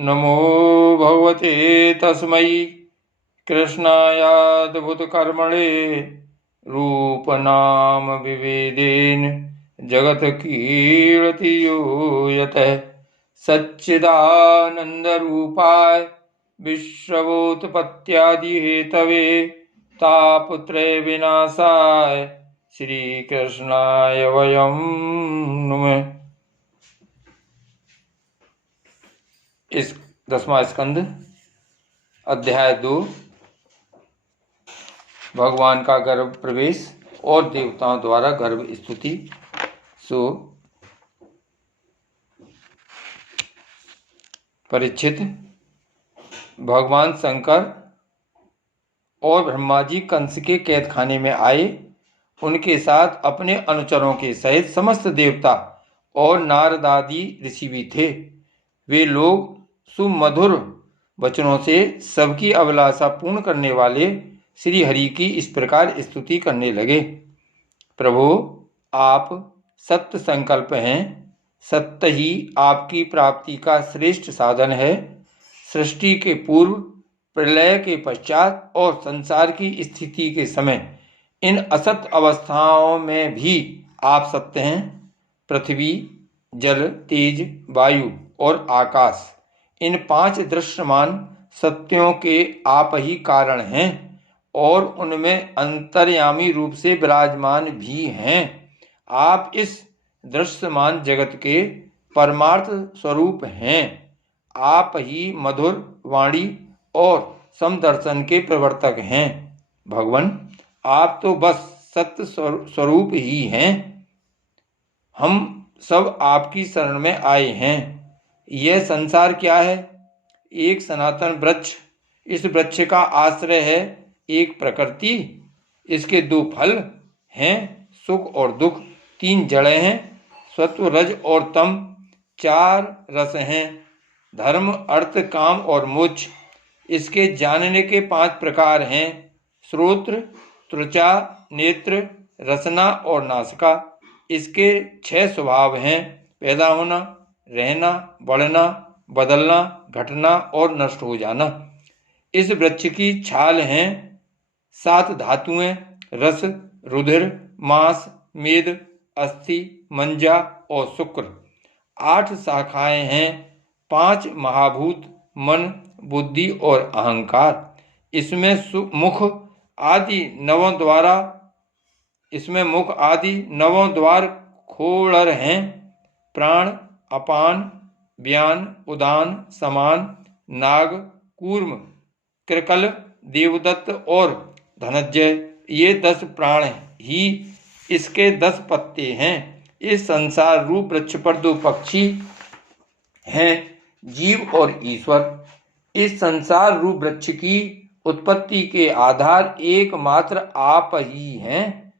नमो भगवते तस्मै कृष्णायाद्भुतकर्मणे रूपनाम विभेदेन जगत कीर्ति यो यतः सच्चिदानन्दरूपाय विश्वोत्पत्त्यादिहेतवे तापत्रय विनाशाय श्रीकृष्णाय वयं नुमः। इस 10वां स्कंद अध्याय 2 भगवान का गर्भ प्रवेश और देवताओं द्वारा गर्भ स्तुति। परीक्षित, भगवान शंकर और ब्रह्मा जी कंस के कैदखाने में आए। उनके साथ अपने अनुचरों के सहित समस्त देवता और नारदादि ऋषि भी थे। वे लोग सुमधुर वचनों से सबकी अभिलाषा पूर्ण करने वाले श्री हरि की इस प्रकार स्तुति करने लगे। प्रभु, आप सत्य संकल्प हैं। सत्य ही आपकी प्राप्ति का श्रेष्ठ साधन है। सृष्टि के पूर्व, प्रलय के पश्चात और संसार की स्थिति के समय इन असत अवस्थाओं में भी आप सत्य हैं। पृथ्वी, जल, तेज, वायु और आकाश, इन 5 दृश्यमान सत्यों के आप ही कारण हैं और उनमें अंतर्यामी रूप से विराजमान भी हैं। आप इस दृश्यमान जगत के परमार्थ स्वरूप हैं। आप ही मधुर वाणी और समदर्शन के प्रवर्तक हैं। भगवान, आप तो बस सत्य स्वरूप ही हैं। हम सब आपकी शरण में आए हैं। यह संसार क्या है? एक सनातन वृक्ष। इस वृक्ष का आश्रय है एक प्रकृति। इसके 2 फल हैं, सुख और दुख। 3 जड़ें हैं, सत्व, रज और तम। 4 रस हैं, धर्म, अर्थ, काम और मोक्ष। इसके जानने के 5 प्रकार हैं, श्रोत्र, त्वचा, नेत्र, रसना और नासिका। इसके 6 स्वभाव हैं, पैदा होना, रहना, बढ़ना, बदलना, घटना और नष्ट हो जाना। इस वृक्ष की छाल हैं 7 धातुएं, रस, रुधिर, मांस, मेद, अस्थि, मंजा और शुक्र। 8 शाखाएं हैं, 5 महाभूत, मन, बुद्धि और अहंकार। इसमें मुख आदि 9 द्वार खोलर हैं, प्राण, अपान, व्यान, उदान, समान, नाग, कूर्म, कृकल, देवदत्त और धनंजय। ये 10 प्राण ही इसके 10 पत्ते हैं। इस संसार रूप वृक्ष पर 2 पक्षी हैं, जीव और ईश्वर। इस संसार रूप वृक्ष की उत्पत्ति के आधार एकमात्र आप ही हैं।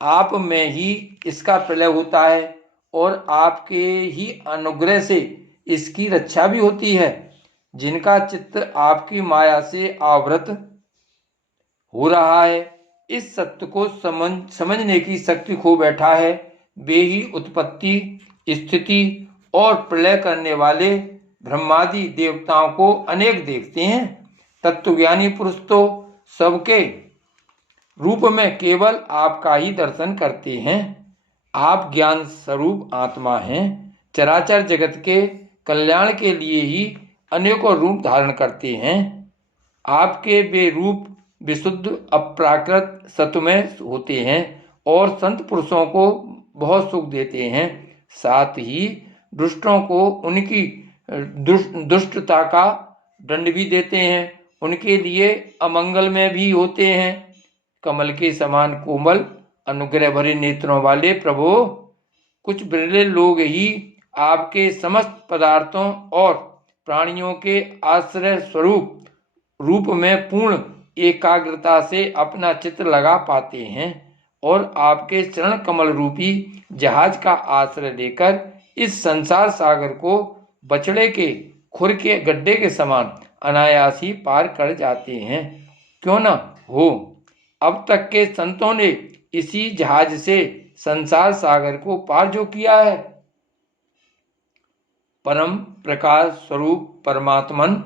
आप में ही इसका प्रलय होता है और आपके ही अनुग्रह से इसकी रक्षा भी होती है। जिनका चित्त आपकी माया से आवृत हो रहा है, इस सत्य को समझने की शक्ति खो बैठा है, वे ही उत्पत्ति, स्थिति और प्रलय करने वाले ब्रह्मादि देवताओं को अनेक देखते हैं। तत्वज्ञानी पुरुष तो सबके रूप में केवल आपका ही दर्शन करते हैं। आप ज्ञान स्वरूप आत्मा हैं। चराचर जगत के कल्याण के लिए ही अनेकों रूप धारण करते हैं। आपके वे रूप विशुद्ध, अप्राकृत, सत्वमय होते हैं और संत पुरुषों को बहुत सुख देते हैं। साथ ही दुष्टों को उनकी दुष्टता का दंड भी देते हैं। उनके लिए अमंगल में भी होते हैं। कमल के समान कोमल, अनुग्रह भरे नेत्रों वाले प्रभु, कुछ बिरले लोग ही आपके समस्त पदार्थों और प्राणियों के आश्रय स्वरूप रूप में पूर्ण एकाग्रता से अपना चित्त लगा पाते हैं और आपके चरण कमल रूपी जहाज का आश्रय लेकर इस संसार सागर को बछड़े के खुर के गड्ढे के समान अनायास ही पार कर जाते हैं। क्यों ना हो, अब तक के संतों ने इसी जहाज से संसार सागर को पार जो किया है, परम प्रकाश स्वरूप परमात्मन,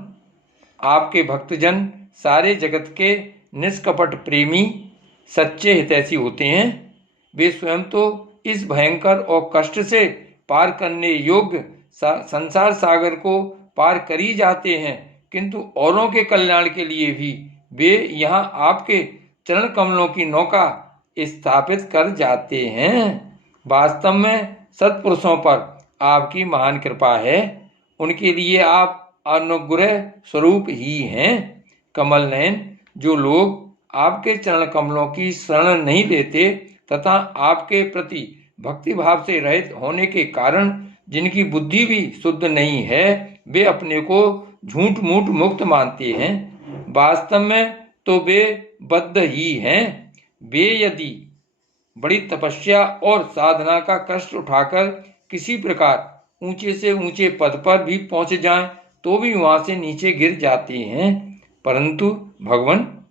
आपके भक्तजन सारे जगत के निष्कपट प्रेमी सच्चे हितैषी होते हैं। वे स्वयं तो इस भयंकर और कष्ट से पार करने योग्य संसार सागर को पार कर ही जाते हैं, किंतु औरों के कल्याण के लिए भी वे यहाँ आपके चरण कमलों की नौका स्थापित कर जाते हैं। वास्तव में सत्पुरुषों पर आपकी महान कृपा है, उनके लिए आप अनुग्रह स्वरूप ही हैं। कमल नयन, जो लोग आपके चरण कमलों की शरण नहीं लेते तथा आपके प्रति भक्ति भाव से रहित होने के कारण जिनकी बुद्धि भी शुद्ध नहीं है, वे अपने को झूठ मूठ मुक्त मानते हैं। वास्तव में तो वे बद्ध ही हैं। वे यदि बड़ी तपस्या और साधना का कष्ट उठाकर किसी प्रकार ऊंचे से ऊंचे पद पर भी पहुंच जाएं, तो भी वहां से नीचे गिर जाते हैं। परंतु भगवान,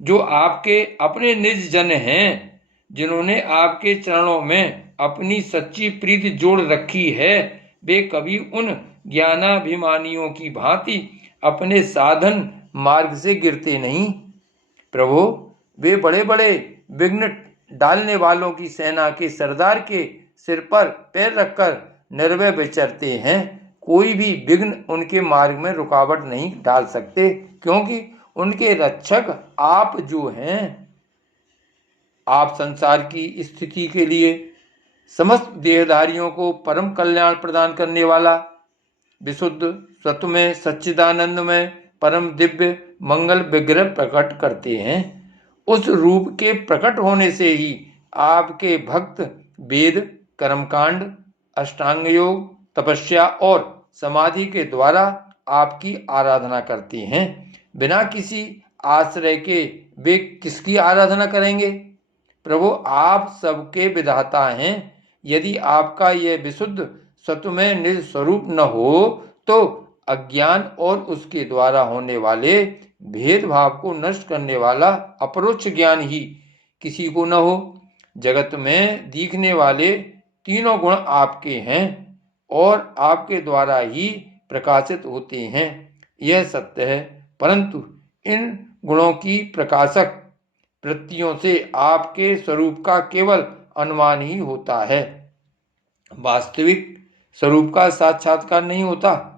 जो आपके अपने निज जन हैं, जिन्होंने आपके चरणों में अपनी सच्ची प्रीति जोड़ रखी है, वे कभी उन ज्ञानाभिमानियों की भांति अपने साधन मार्ग से गिरते नहीं। प्रभु, वे बड़े बड़े विघ्न डालने वालों की सेना के सरदार के सिर पर पैर रखकर निर्भय विचरते हैं। कोई भी विघ्न उनके मार्ग में रुकावट नहीं डाल सकते, क्योंकि उनके रक्षक आप जो हैं। आप संसार की स्थिति के लिए समस्त देहधारियों को परम कल्याण प्रदान करने वाला, विशुद्ध सत्वमय सच्चिदानंद में परम दिव्य मंगल विग्रह प्रकट करते हैं। उस रूप के प्रकट होने से ही आपके भक्त वेद, कर्मकांड, अष्टांग योग, तपस्या और समाधि के द्वारा आपकी आराधना करते हैं। बिना किसी आश्रय के वे किसकी आराधना करेंगे? प्रभु, आप सबके विधाता हैं। यदि आपका यह विशुद्ध सत्वमय निज स्वरूप न हो, तो अज्ञान और उसके द्वारा होने वाले भेदभाव को नष्ट करने वाला अपरोक्ष ज्ञान ही किसी को न हो। जगत में दिखने वाले तीनों गुण आपके हैं और आपके द्वारा ही प्रकाशित होते हैं, यह सत्य है। परंतु इन गुणों की प्रकाशक वृत्तियों से आपके स्वरूप का केवल अनुमान ही होता है, वास्तविक स्वरूप का साक्षात्कार नहीं होता।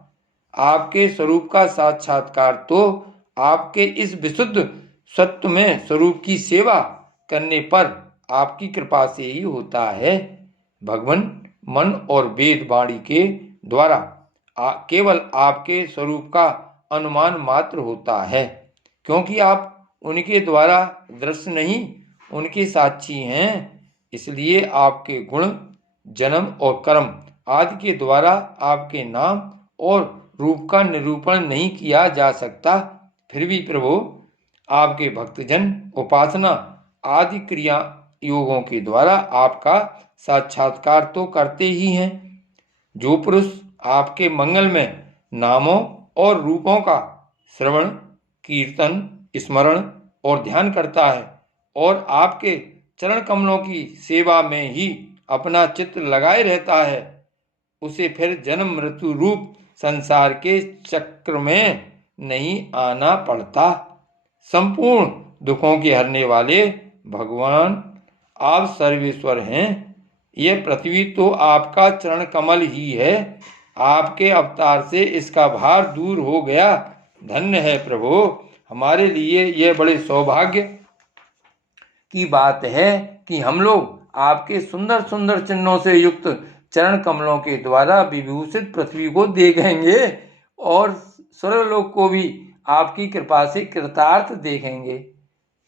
आपके स्वरूप का साक्षात्कार तो आपके इस विशुद्ध सत्व में स्वरूप की सेवा करने पर आपकी कृपा से ही होता है। भगवान, मन और वेद वाणी के द्वारा केवल आपके स्वरूप का अनुमान मात्र होता है, क्योंकि आप उनके द्वारा दृश्य नहीं, उनके साक्षी हैं। इसलिए आपके गुण, जन्म और कर्म आदि के द्वारा आपके नाम और रूप का निरूपण नहीं किया जा सकता। फिर भी प्रभु, आपके भक्तजन उपासना आदि क्रिया योगों के द्वारा आपका साक्षात्कार तो करते ही हैं। जो पुरुष आपके मंगल में नामों और रूपों का श्रवण, कीर्तन, स्मरण और ध्यान करता है और आपके चरण कमलों की सेवा में ही अपना चित्त लगाए रहता है, उसे फिर जन्म मृत्यु रूप संसार के चक्र में नहीं आना पड़ता। संपूर्ण दुखों के हरने वाले भगवान, आप सर्वेश्वर हैं। यह पृथ्वी तो आपका चरण कमल ही है। आपके अवतार से इसका भार दूर हो गया। धन्य है प्रभु, हमारे लिए यह बड़े सौभाग्य की बात है कि हम लोग आपके सुंदर सुंदर चिन्हों से युक्त चरण कमलों के द्वारा विभूषित पृथ्वी को देखेंगे और स्वर्गलोक को भी आपकी कृपा से कृतार्थ देखेंगे।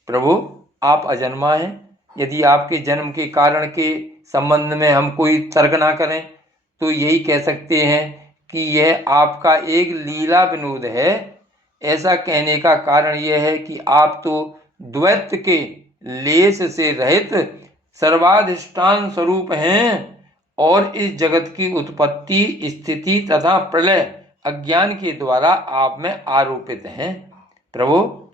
प्रभु, आप अजन्मा हैं। यदि आपके जन्म के कारण के संबंध में हम कोई तर्क ना करें, तो यही कह सकते हैं कि यह आपका एक लीला विनोद है। ऐसा कहने का कारण यह है कि आप तो द्वैत के लेस से रहित सर्वाधिष्ठान स्वरूप हैं और इस जगत की उत्पत्ति, स्थिति तथा प्रलय अज्ञान के द्वारा आप में आरोपित हैं। प्रभु,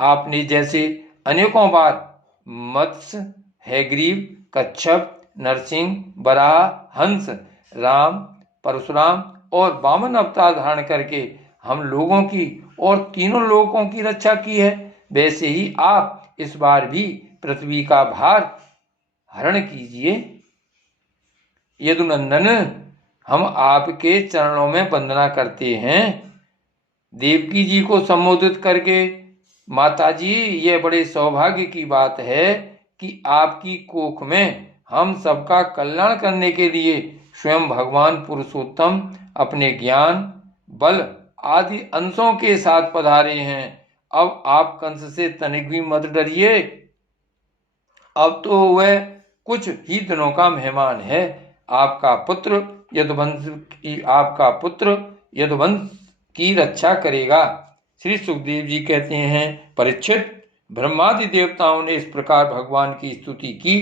आपने जैसे अनेकों बार मत्स्य, हैग्रीव, कच्छप, नरसिंह, वराह, हंस, राम, परशुराम और वामन अवतार धारण करके हम लोगों की और तीनों लोकों की रक्षा की है, वैसे ही आप इस बार भी पृथ्वी का भार हरण कीजिए। यदुनंदन, हम आपके चरणों में वंदना करते हैं। देवकी जी को संबोधित करके, माताजी, यह बड़े सौभाग्य की बात है कि आपकी कोख में हम सबका कल्याण करने के लिए स्वयं भगवान पुरुषोत्तम अपने ज्ञान, बल आदि अंशों के साथ पधारे हैं। अब आप कंस से तनिक भी मत डरिए। अब तो वह कुछ ही दिनों का मेहमान है। आपका पुत्र यदुवंश की रक्षा करेगा। श्री सुखदेव जी कहते हैं, परीक्षित, ब्रह्मादि देवताओं ने इस प्रकार भगवान की स्तुति की।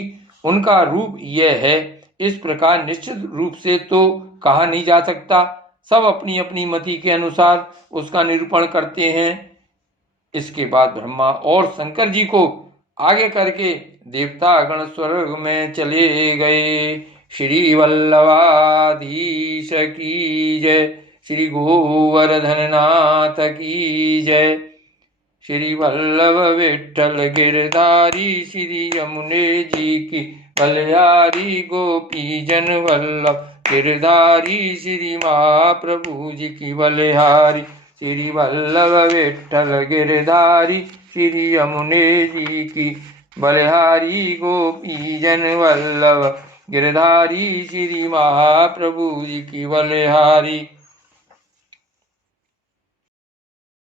उनका रूप यह है, इस प्रकार निश्चित रूप से तो कहा नहीं जा सकता। सब अपनी अपनी मति के अनुसार उसका निरूपण करते हैं। इसके बाद ब्रह्मा और शंकर जी को आगे करके देवता गण स्वर्ग में चले गए। श्री वल्लभाधीश की जय। श्री गोवर्धन नाथ की जय। श्री वल्लभ विठ्ठल गिरधारी, श्री यमुने जी की बलिहारी, गोपी जन वल्लभ गिरधारी, श्री महाप्रभु जी की बलिहारी। श्री वल्लभ विठ्ठल गिरधारी, श्री यमुने जी की बलिहारी, गोपी जन वल्लभ गिरधारी, श्री महाप्रभु जी की बलिहारी।